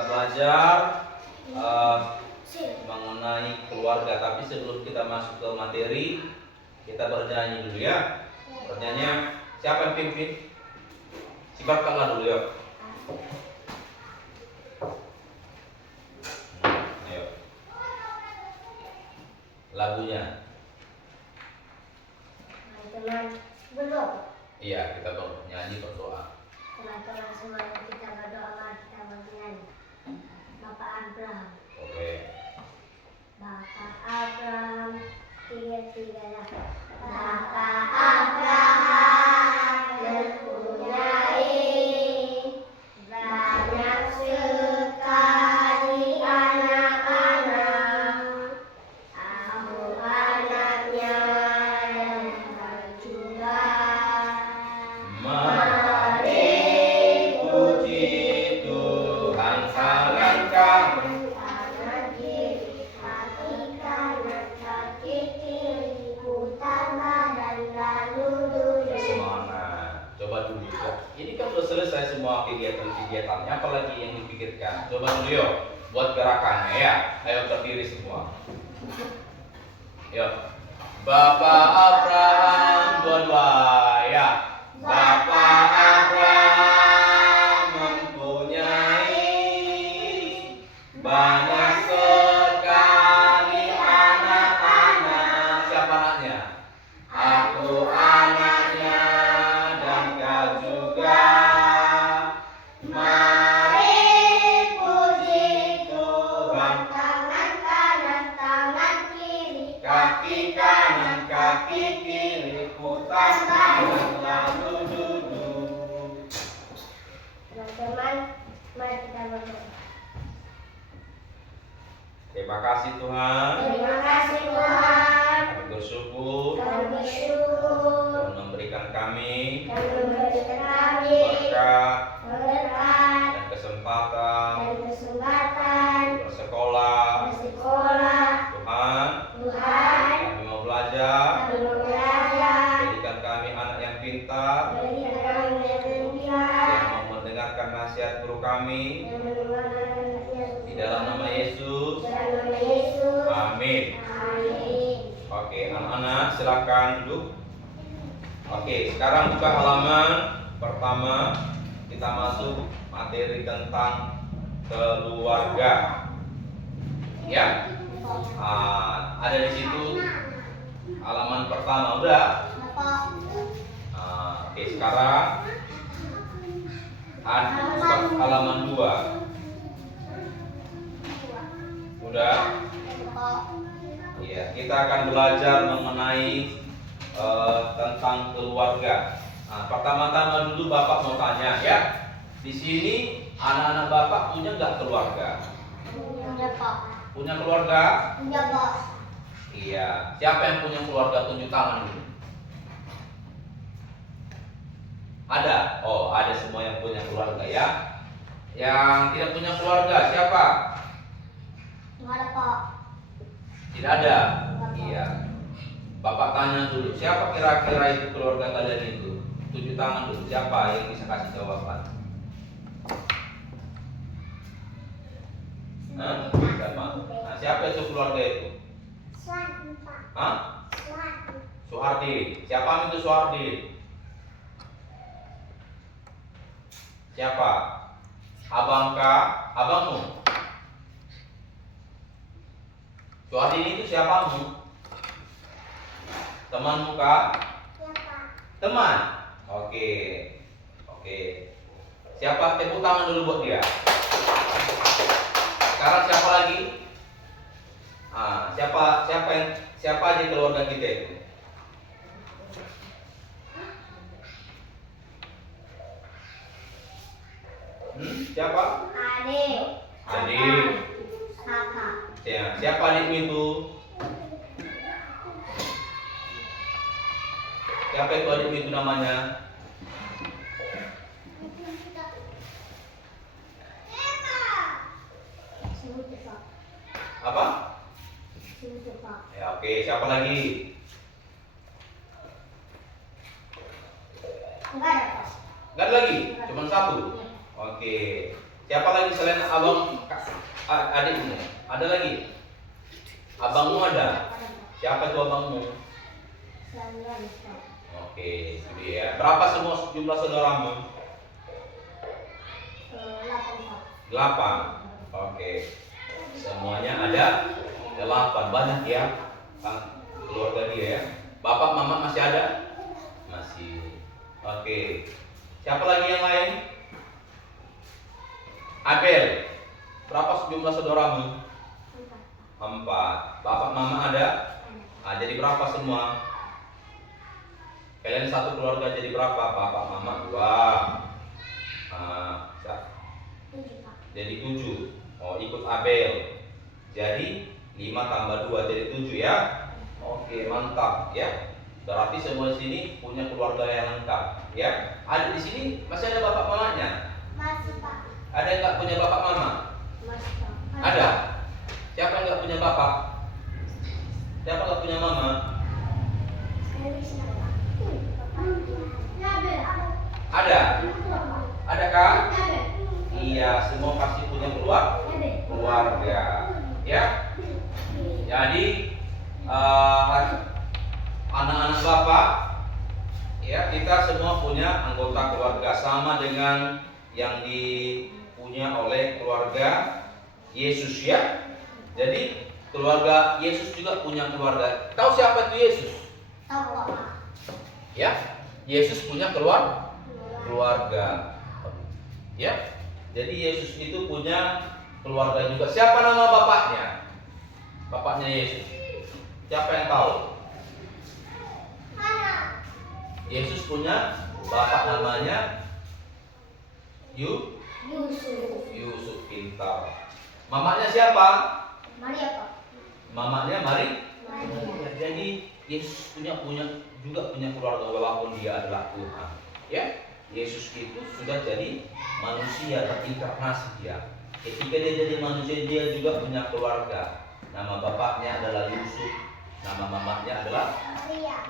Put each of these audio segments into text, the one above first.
kita belajar mengenai keluarga. Tapi sebelum kita masuk ke materi, kita bernyanyi dulu ya. Bernyanyi, siapa yang pimpin? Si Barkatlah dulu ya. Ayo. Lagunya. Teman belum. Iya, kita bernyanyi berdoa. Teman-teman semuanya kita berdoa, kita bernyanyi. Bapak Abraham. Oke. Bapak Abraham, tiga-tiganya. Bapak Abraham mempunyai banyak sekali anak-anak. Aku anaknya yang juga. Mari puji Tuhan tangan kami. Kanan kiri, kaki kanan, kaki kiri, putar badan lalu duduk. Semangat. Coba dulu ya. Ini kan sudah selesai semua kegiatan-kegiatannya, apalagi yang dipikirkan. Coba dulu yuk, buat gerakannya ya. Ayo berdiri semua. Yuk. Bapak Abraham dua-dua ya. Bapak Abraham mempunyai banyak sekali anak-anak. Siapa anaknya? Aku anaknya dan kau juga. Mari puji Tuhan. Tangan kanan, tangan kiri, Kaki kanan, kaki kiri, putar badan lalu duduk. teman-teman, mari kita berdoa. Terima kasih Tuhan. Terima kasih Tuhan. Kami bersyukur Kami bersyukur Tuhan memberikan kami dan memberikan kami berkat berkat dan kesempatan dan kesempatan bersekolah. bersekolah. Tuhan, Tuhan, kami mau belajar. kami mau belajar. Jadikan kami anak yang pintar Berikan kami yang yang pintar mau mendengarkan nasihat guru kami. yang mendengarkan nasihat Di dalam nama Yesus. dalam nama Yesus. Amin. Amin. Oke, anak-anak silakan duduk. Oke, sekarang buka halaman pertama. Kita masuk materi tentang keluarga. Ya, ada di situ halaman pertama udah. Oke, sekarang buka halaman 2. Udah. Iya, kita akan belajar mengenai tentang keluarga. Nah, pertama-tama dulu Bapak mau tanya ya. Di sini anak-anak Bapak punya nggak keluarga? Punya Pak. Punya keluarga? Punya Pak. Iya. Siapa yang punya keluarga? Tunjuk tangan dulu. Ada? Oh, ada semua yang punya keluarga ya. Yang tidak punya keluarga siapa? Nggak ada Pak. Tidak ada. Iya. Bapak tanya dulu, siapa kira-kira itu keluarga kalian itu? Tunjuk tangan dulu, siapa yang bisa kasih jawaban? Hah? Siapa? Nah, siapa itu keluarga itu? Suami Pak. Hah? Suami. Suhardi. Siapa itu Suhardi? Siapa? Abangkah? Abangmu? Suhardi itu siapamu? Temanmu kah? Siapa? Teman. Oke. Oke. Siapa? Tepuk tangan dulu buat dia. Sekarang siapa lagi? Siapa aja keluarga kita itu? Siapa? Adik. Adik. Kakak. Ya, siapa adikmu itu? Siapa itu adikmu itu namanya? Sebut Pak. Apa? Sebut Pak. Ya, oke. Siapa lagi? Enggak ada Pak. Nggak ada lagi? Cuma satu? Oke. Siapa lagi selain abang adikmu? Ada lagi? Abangmu ada? Siapa itu abangmu? Saya bisa. Oke, itu dia. Berapa semua jumlah saudaramu? 8 Pak. 8. Oke. Semuanya ada 8. Banyak ya keluarga dia ya. Bapak mama masih ada? Masih. Oke. Siapa lagi yang lain? Abel. Berapa jumlah saudaramu? 4. Bapak mama ada? Jadi berapa semua? Kalian satu keluarga jadi berapa? Bapak mama 2. Jadi 7. Oh, ikut Abel. Jadi 5 tambah 2 jadi 7 ya. Oke, mantap ya. Berarti semua di sini punya keluarga yang lengkap ya. Ada di sini masih ada bapak mamanya? Masih Pak. Ada yang nggak punya bapak mama? Masih Pak. Ada. Siapa yang nggak punya bapak? Siapa nggak punya mama? Saya bisa Pak. Ada. Ada kan? Iya, semua pasti punya keluarga ya. Jadi anak-anak bapak ya, kita semua punya anggota keluarga sama dengan yang dipunya oleh keluarga Yesus ya. Jadi keluarga Yesus juga punya keluarga. Tahu siapa itu Yesus? Tahu Pak. Ya, Yesus punya keluarga. Ya, jadi Yesus itu punya keluarga juga. Siapa nama bapaknya? Bapaknya Yesus. Siapa yang tahu? Yesus punya bapak namanya Yusuf, pintar. Mamanya siapa? Maria Pak. Mamanya Maria. Maria. Jadi Yesus punya juga punya keluarga walaupun dia adalah Tuhan. Ya, Yesus itu sudah jadi manusia terinkarnasi dia. Ketika dia jadi manusia dia juga punya keluarga. Nama bapaknya adalah Yusuf, nama mamanya adalah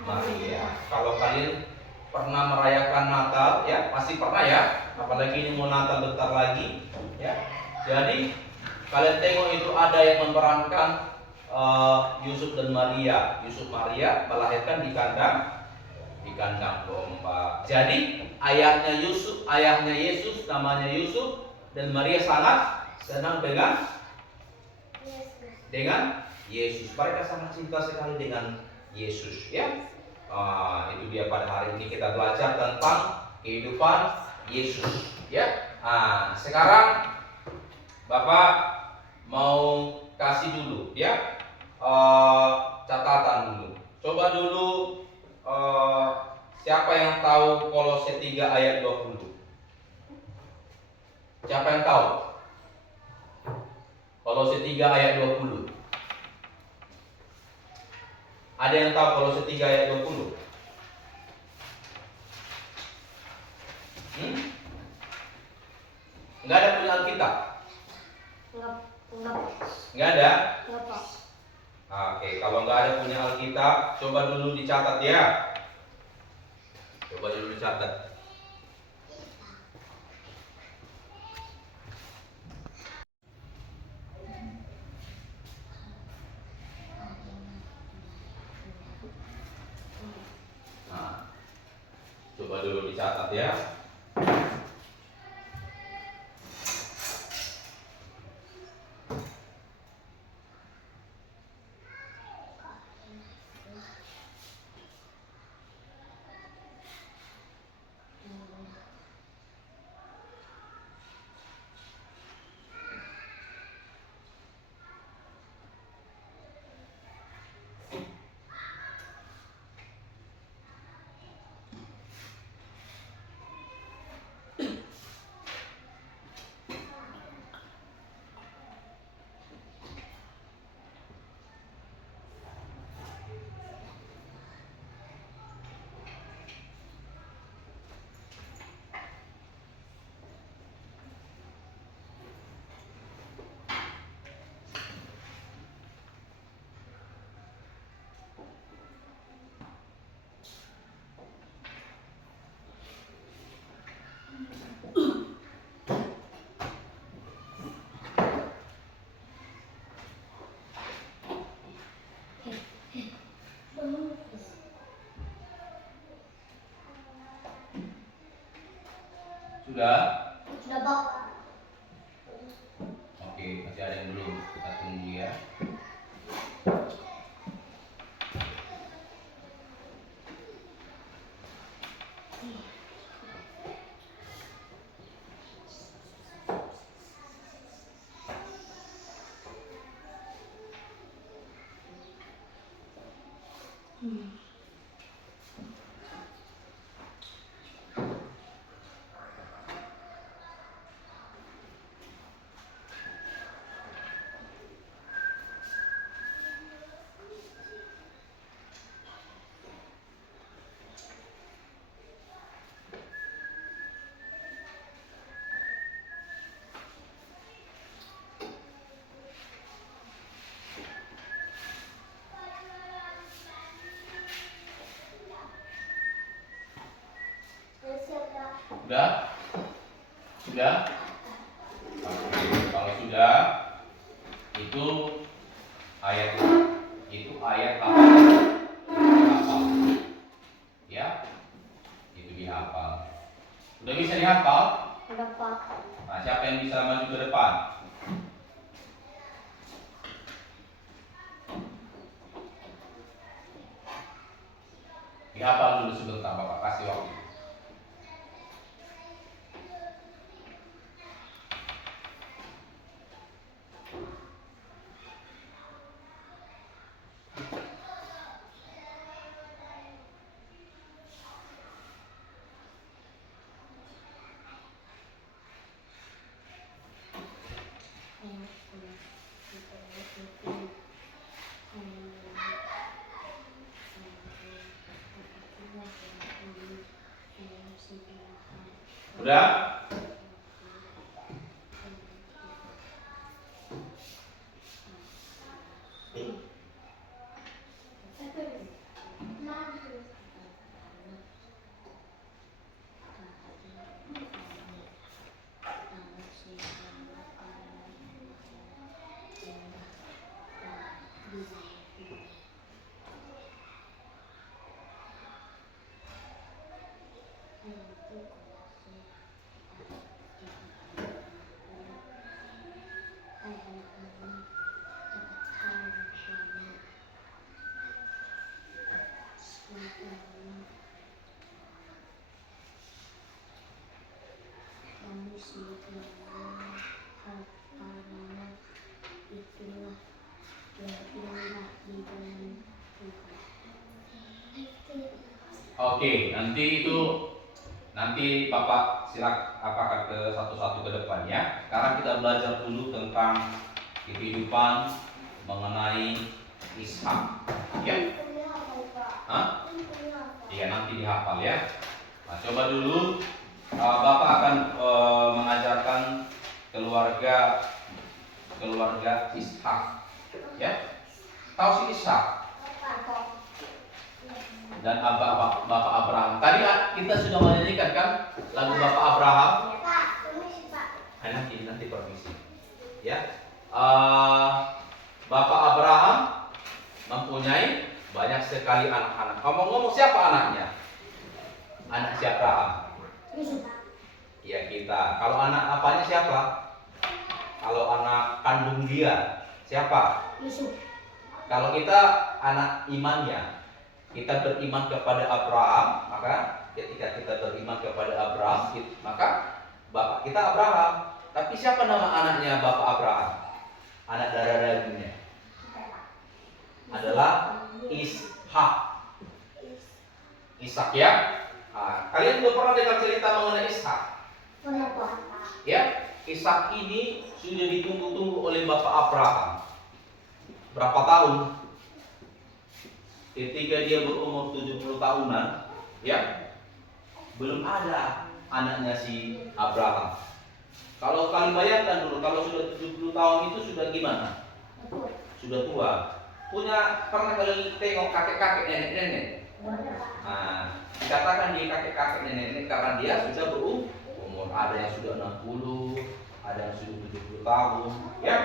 Maria. Kalau kalian pernah merayakan Natal ya, pasti pernah ya. Apalagi ini mau Natal bentar lagi ya. Jadi kalian tengok itu ada yang memerankan Yusuf dan Maria. Yusuf Maria melahirkan di kandang domba. Jadi ayahnya Yesus namanya Yusuf dan Maria sangat senang dengan Yesus. Mereka sangat cinta sekali dengan Yesus ya. Itu dia pada hari ini kita belajar tentang kehidupan Yesus ya. Sekarang Bapak mau kasih dulu ya catatan dulu. Coba dulu siapa yang tahu Kolose 3 ayat 20? Siapa yang tahu? Kolose 3 ayat 20. Ada yang tahu Kolose 3 ayat 20? Enggak ada punya Alkitab? Enggak ada? Oke, kalau enggak ada punya Alkitab, coba dulu dicatat ya. Coba dulu dicatat. Coba dulu dicatat ya. dulu, kita tunggu ya. Sudah? Sudah? Oke, kalau sudah, itu ayat apa? Dihafal. Ya, itu dihafal. Udah bisa dihafal? Berapa? Nah, siapa yang bisa maju ke depan? Dihafal dulu sebentar, Bapak kasih waktu. Udah? Oke, nanti Bapak apakah ke satu-satu ke depan ya. Sekarang kita belajar dulu tentang kehidupan mengenai Ishak. Ya. Hah? Iya, nanti dihafal ya. Nah, coba dulu Bapak akan mengajarkan keluarga Ishak. Ya. Tahu si Ishak? Dan Bapak Abraham. Tadi kita sudah menyanyikan kan lagu Bapak Abraham. Nanti permisi. Ya, Bapak Abraham mempunyai banyak sekali anak-anak. Ngomong-ngomong, siapa anaknya? Anak si Abraham. Ya, kita. Kalau anak apanya siapa? Kalau anak kandung dia siapa? Yusuf. Kalau kita anak imannya. Kita beriman kepada Abraham, maka ketika kita beriman kepada Abraham, maka bapak kita Abraham. Tapi siapa nama anaknya Bapak Abraham? Anak darah dagingnya adalah Ishak. Ishak ya. Nah, kalian sudah pernah dengar cerita mengenai Ishak? Ya, Ishak ini sudah ditunggu-tunggu oleh Bapak Abraham. Berapa tahun? Ketika dia berumur 70 tahunan, ya, belum ada anaknya si Abraham. Kalau kalian bayangkan dulu, kalau sudah 70 tahun itu sudah gimana? Sudah tua. Pernah kalian tengok kakek-kakek, nenek-nenek? Nah, dikatakan dia kakek-kakek, nenek-nenek karena dia sudah berumur. Ada yang sudah 60, ada yang sudah 70 tahun, ya.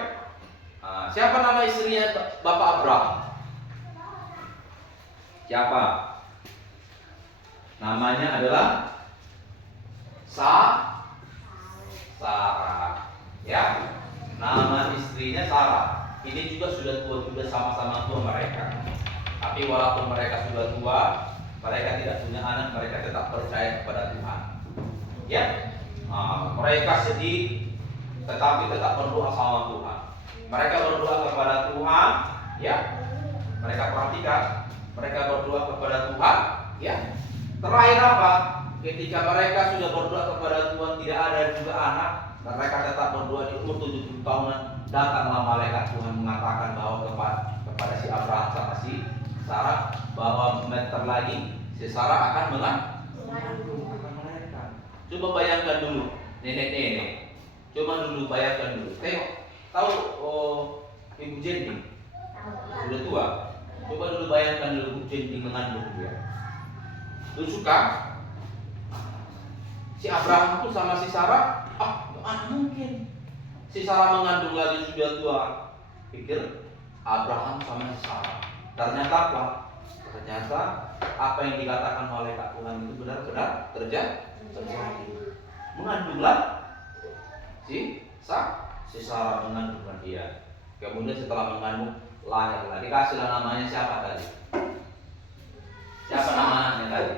Nah, siapa nama istrinya Bapak Abraham? Siapa? Namanya adalah Sarah. Ya. nama istrinya Sarah. Ini juga sudah tua, juga sama-sama tua mereka. Tapi walaupun mereka sudah tua, mereka tidak punya anak, mereka tetap percaya kepada Tuhan. Ya, mereka sedih, tetapi tetap berdoa sama Tuhan. Mereka berdoa kepada Tuhan, ya. Mereka perhatikan, mereka berdoa kepada Tuhan, ya. Terakhir apa? Ketika mereka sudah berdoa kepada Tuhan, tidak ada juga anak, mereka tetap berdoa di umur 70 tahunan. Datanglah malaikat Tuhan mengatakan bahwa kepada si Abraham sama si Sarah bahwa meter lagi si Sarah akan melahirkan. Coba bayangkan dulu nenek-nenek. Coba dulu bayangkan dulu. Tengok, tahu Ibu Jenny sudah tua. Coba dulu bayangkan dulu Ibu Jenny mengandung dia. Lu suka? Si Abraham itu sama si Sarah, mungkin. Si Sarah mengandung lagi sudah tua. Pikir Abraham sama si Sarah. Ternyata apa? Ternyata apa yang dikatakan oleh Kak Tuhan itu benar-benar terjadi. Mengandunglah si Sarah, mengandunglah dia. Kemudian setelah mengandung lahirlah. Dikasihlah namanya siapa tadi? Siapa nama anaknya tadi?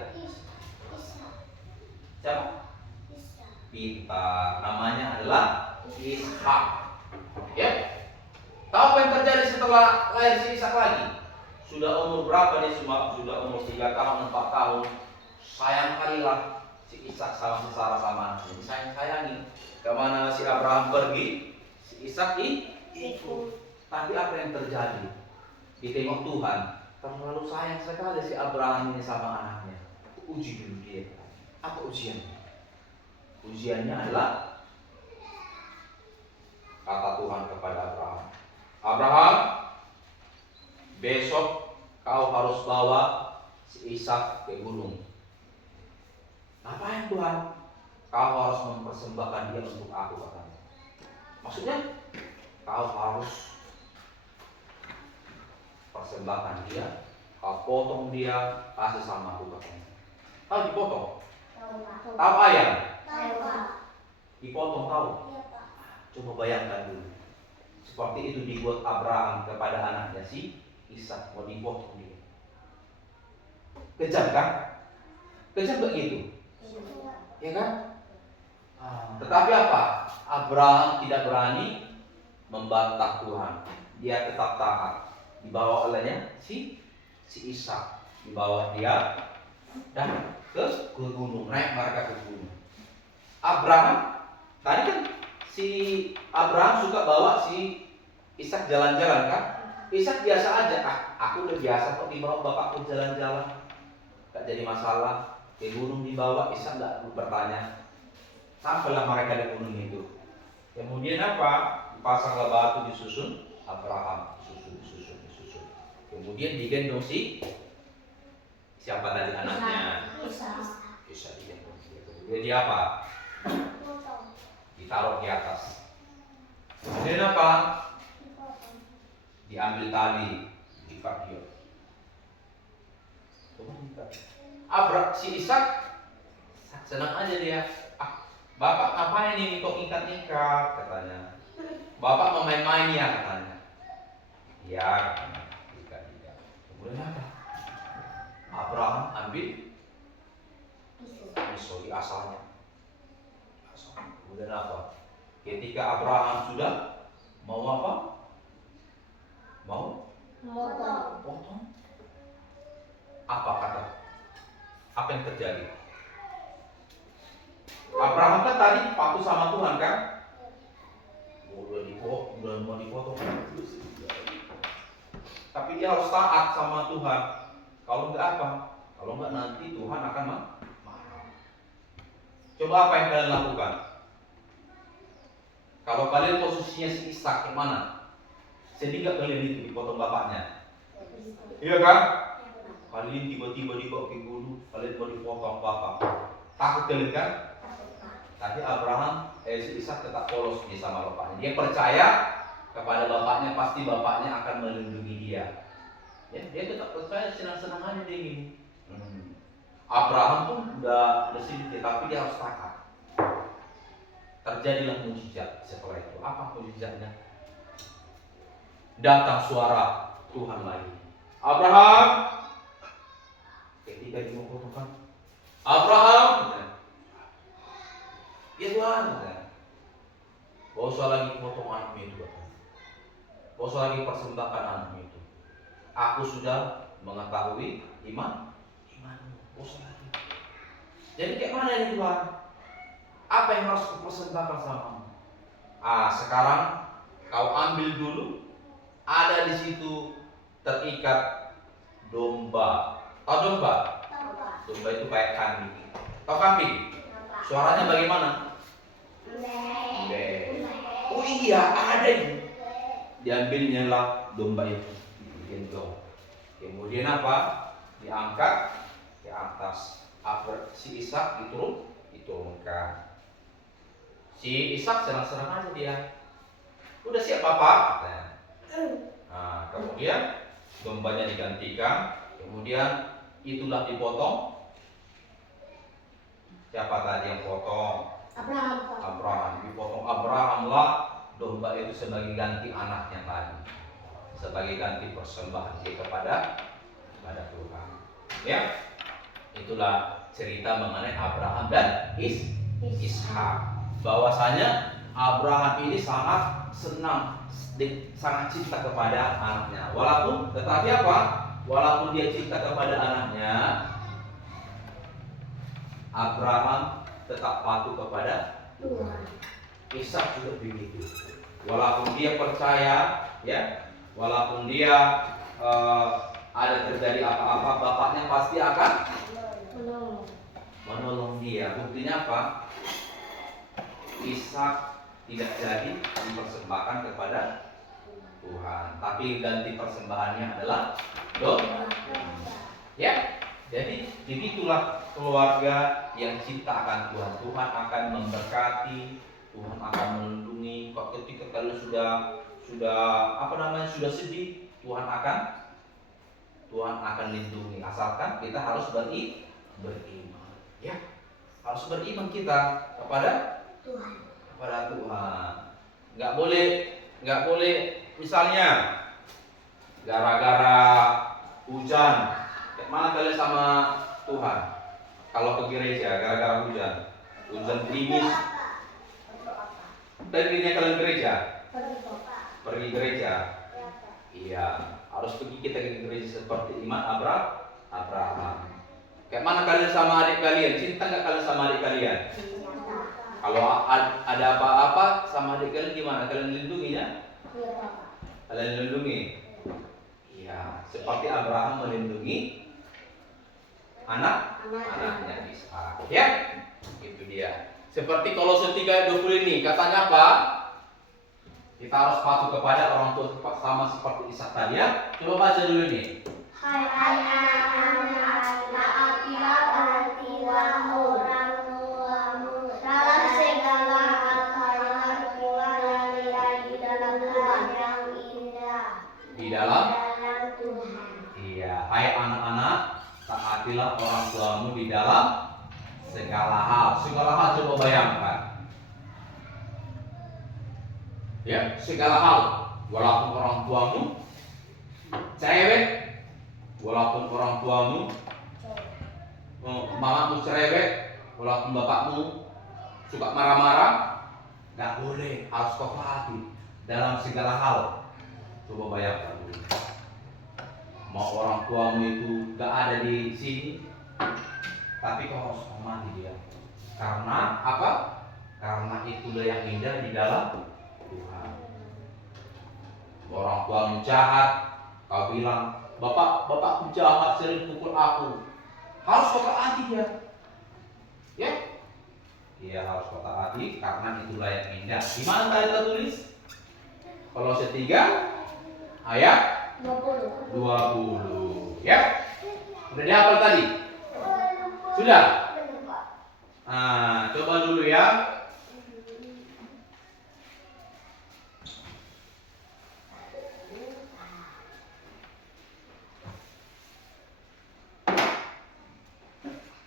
Siapa? Pintar. Namanya adalah Ishak. Ya. Tahu apa yang terjadi setelah lahir si Ishak lagi? Sudah umur berapa dia? Sudah umur 3 tahun, 4 tahun. Sayang kalilah si Ishak sama si Sarah sama anaknya. Sayangi. Kemana si Abraham pergi, si Ishak ikut. Tapi apa yang terjadi? Ditengok Tuhan, terlalu sayang sekali si Abraham ini sama anaknya. Uji dulu dia. Apa ujiannya? Ujiannya adalah kata Tuhan kepada Abraham, Abraham, besok kau harus bawa si Ishak ke gunung. Ngapain Tuhan? Kau harus mempersembahkan dia untuk aku, katanya. Maksudnya, kau harus persembahkan dia, kau potong dia, kasih sama aku, katanya. Tahu dipotong? Tahu ayam? Dipotong tahu? Coba bayangkan dulu. Seperti itu dibuat Abraham kepada anaknya si Ishak, mau dipotong dia. Kejam kan? Kejam begitu, ya kan? Tetapi apa? Abraham tidak berani membantah Tuhan. Dia tetap taat. Dibawa olehnya si Ishak, dibawa dia dan ke gunung, naik mereka ke gunung. Abraham tadi kan si Abraham suka bawa si Ishak jalan-jalan kan? Ishak biasa aja, aku udah biasa kok dibawa bapakku jalan-jalan, gak jadi masalah. Ke gunung dibawa, Ishak gak bertanya. Sampailah mereka di gunung itu. Kemudian apa? Dipasanglah batu, disusun. Abraham disusun. Kemudian digendong siapa tadi anaknya? Ishak digendong. Kemudian dia apa? Ditaruh di atas. Kemudian apa? Diambil tali, diikat dia. Si Ishak senang aja dia. Bapak ngapain ini kok ikat-ikat, katanya. Bapak mau main-main ya, katanya. Ya, ikat-ikat. Kemudian apa? Abraham ambil pisau di asalnya. Kemudian apa? Ketika Abraham sudah mau apa? Mau potong. Apa kata? Apa yang terjadi? Abraham kan tadi patuh sama Tuhan kan? Udah mau dipotong. Tapi dia harus taat sama Tuhan. Kalau enggak apa? Kalau enggak nanti Tuhan akan marah. Coba apa yang kalian lakukan? Kalau kalian posisinya si Ishak gimana? Sedih nggak kalian itu dipotong bapaknya? Iya kan? Kalian tiba-tiba dibawa ke gunung, kalian mau dipotong bapak. Takut kalian kan? Tapi Abraham, si Ishak tetap polos dia sama bapaknya. Dia percaya kepada bapaknya, pasti bapaknya akan melindungi dia. Ya, dia tetap percaya, senang-senang aja dia gini. Abraham pun udah sedih, tapi dia harus taat. terjadilah mujizat setelah itu. Apa mujizatnya? Datang suara Tuhan lagi. Abraham, ketika dia memotongkan, Abraham, ya Tuhan, gak usah lagi potong anakmu itu, gak usah lagi persembahkan anakmu itu. Aku sudah mengetahui imanmu, gak usah lagi. Jadi kayak mana ini Tuhan? Apa yang harus kupersembahkan sama? Sekarang kau ambil dulu. Ada di situ terikat domba. Tahu domba? Domba itu kayak kambing. Tahu kambing? Suaranya bagaimana? Oh iya, ada itu. Diambilnya lah domba itu, digendong. Kemudian apa? Diangkat ke atas. Si Ishak diturunkan. Si Ishak senang-senang aja dia. Udah siap Papa? Nah, kemudian dombanya digantikan. Kemudian itulah dipotong. Siapa tadi yang potong? Abraham. Dipotong Abraham lah domba itu sebagai ganti anaknya tadi, sebagai ganti persembahan dia kepada Tuhan. Ya, itulah cerita mengenai Abraham dan Ishak. Bahwasanya Abraham ini sangat senang, sangat cinta kepada anaknya. Tetapi apa? Walaupun dia cinta kepada anaknya, Abraham tetap patuh kepada Tuhan. Ishak juga begitu. Walaupun dia percaya, ya, walaupun dia ada terjadi apa-apa, bapaknya pasti akan menolong dia. Buktinya apa? Ishak tidak jadi dipersembahkan kepada Tuhan, tapi ganti persembahannya adalah domba. Ya, jadi begitulah keluarga yang cinta akan Tuhan. Tuhan akan memberkati, Tuhan akan melindungi. Ketika kalian sudah sudah sedih, Tuhan akan lindungi. Asalkan kita harus beriman. Ya, harus beriman kita kepada Tuhan. Nggak boleh misalnya gara-gara hujan, kayak mana kalian sama Tuhan? Kalau ke gereja gara-gara hujan gerimis, perginya kalian gereja? Pergi gereja. Iya, harus pergi kita ke gereja seperti iman Abraham. Kayak mana kalian sama adik kalian? Cinta nggak kalian sama adik kalian? Kalau ada apa-apa sama adik kalian gimana? Kalian lindunginya? Kalian lindungi? Iya, seperti Abraham melindungi anaknya Ishak. Ya, itu dia. Seperti Kolose 3:20 ini katanya apa? Kita harus patuh kepada orang tua sama seperti Ishak tadi ya. Coba baca dulu ini. Hai anak-anak, taatilah orang tuamu dalam segala hal karena itulah nilai di dalam Tuhan yang indah. Di dalam Tuhan. Iya, hai anak-anak, taatilah orang tuamu di dalam segala hal. Segala hal coba bayangkan. Ya, segala hal. Walaupun orang tuamu cerewet, walaupun orang tuamu mamamu cerewet, walaupun bapakmu suka marah-marah, nggak boleh, harus kau taati dalam segala hal. Coba bayangkan dulu. Mau orang tuamu itu nggak ada di sini, tapi kau harus hormati dia. Karena apa? Karena itulah yang indah di dalam Tuhan. Orang tuamu jahat, kau bilang, bapak jahat, sering pukul aku. Harus kau taati dia. Ya? Dia harus kau taati karena itulah yang indah. Di mana tadi kita tulis? Kolose 3 ayat 20. Ya? Udah dihafal tadi? Sudah? Nah, coba dulu ya.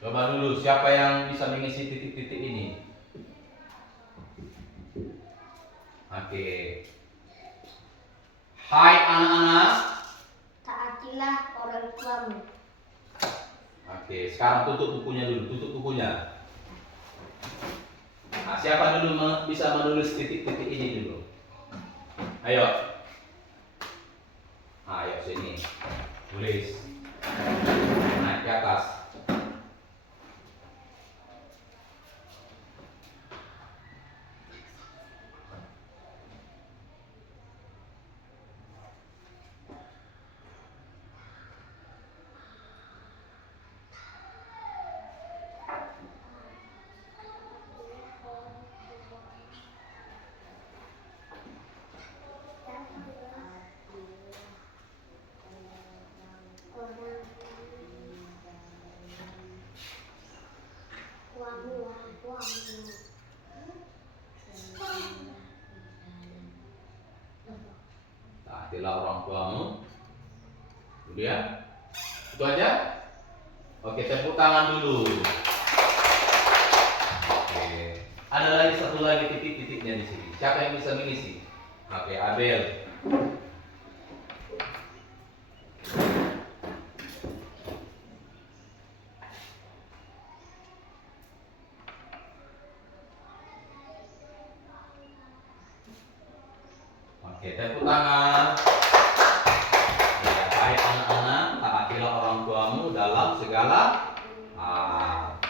Coba dulu, siapa yang bisa mengisi titik-titik ini? Oke. Hai anak-anak. Taatilah orang tuamu. Oke, sekarang tutup bukunya dulu, tutup bukunya. Nah, siapa dulu bisa menulis titik-titik ini dulu? Ayo. Ayo sini. Tulis. Naik ke atas. Taatilah orang tuamu. Kemudian itu aja. Oke, tepuk tangan dulu. Oke. Ada lagi satu lagi titik-titiknya di sini. Siapa yang bisa mengisi? Oke, Abel. Oke, tepuk tangan. Ya, hai anak-anak, taatilah orang tuamu dalam segala hal.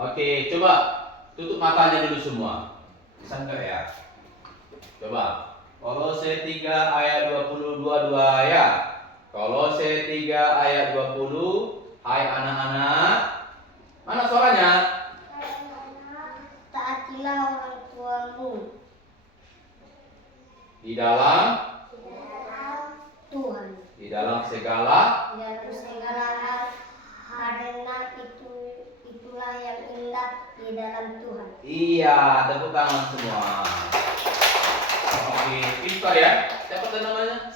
Oke, coba tutup matanya dulu semua. Bisa enggak ya? Coba. Kolose 3 ayat 22 ya. Kolose 3 ayat 20. Hai anak-anak. Mana suaranya? Taatilah orang tuamu. Di dalam Tuhan. di dalam segala Dalam segala hal, karena itulah yang indah di dalam Tuhan. iya, tepuk tangan semua. Oke, pintar ya. Siapa tuh namanya?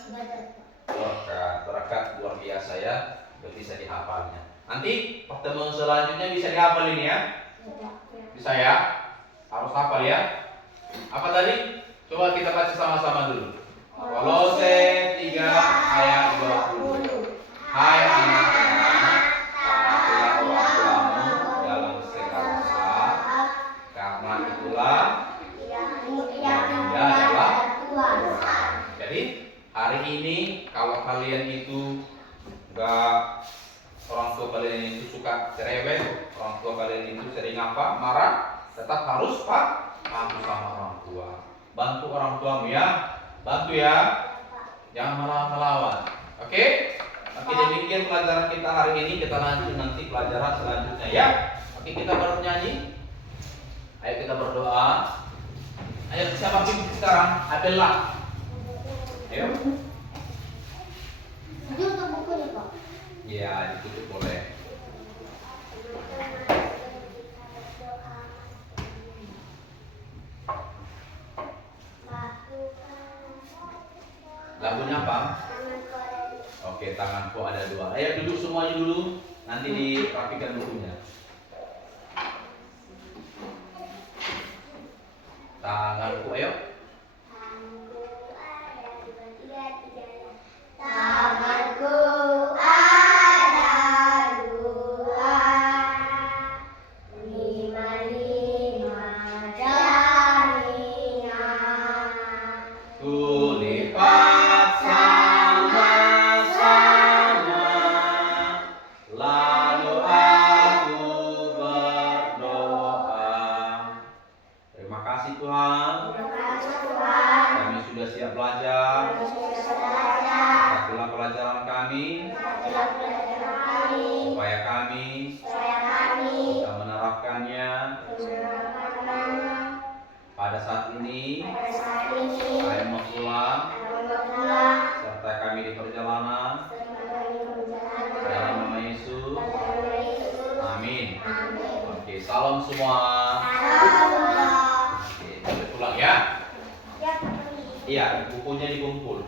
Berkat luar biasa ya. Udah bisa dihafalnya. Nanti pertemuan selanjutnya bisa dihafal ini ya. Bisa ya? Harus hafal ya. Apa tadi? Coba kita baca sama-sama dulu. Kolose 3 ayat 20. Hai anak-anak, taatilah orang tuamu dalam segala hal, karena itulah yang indah adalah Tuhan. Jadi hari ini kalau kalian itu orang tua kalian itu suka cerewet, orang tua kalian itu sering marah, tetap harus patuh sama orang tua. Bantu orang tuamu ya, bantu ya, jangan melawan. Oke? Oke, demikian pelajaran kita hari ini. Kita lanjut nanti pelajaran selanjutnya ya. Oke, kita baru nyanyi. Ayo kita berdoa. Ayo siapa pimpin sekarang? Adalah. Ayo. Tutup bukunya kok. Iya, ditutup boleh. Lagunya apa? Oke, tanganku ada 2. Ayo duduk semuanya dulu. Nanti dirapikan bukunya. Tanganku, ayo. Tanganku ada 2, 5 jarinya. Kulipat sama-sama, lalu aku berdoa. Terima kasih Tuhan. Kami sudah siap belajar. Itulah pelajaran kami. Supaya kami bisa menerapkannya pada saat ini. Saya mau pulang. Serta kami di perjalanan. Dalam nama Yesus. Amin. Oke, salam semua. Oke, kita pulang ya. Iya, bukunya dikumpul.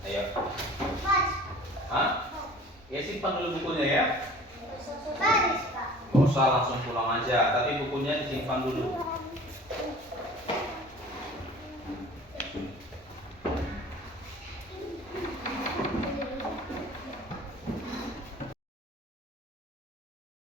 Ayo. Hah? Ya simpan dulu bukunya ya. Baris, Pak. Nggak usah langsung pulang aja, tapi bukunya disimpan dulu.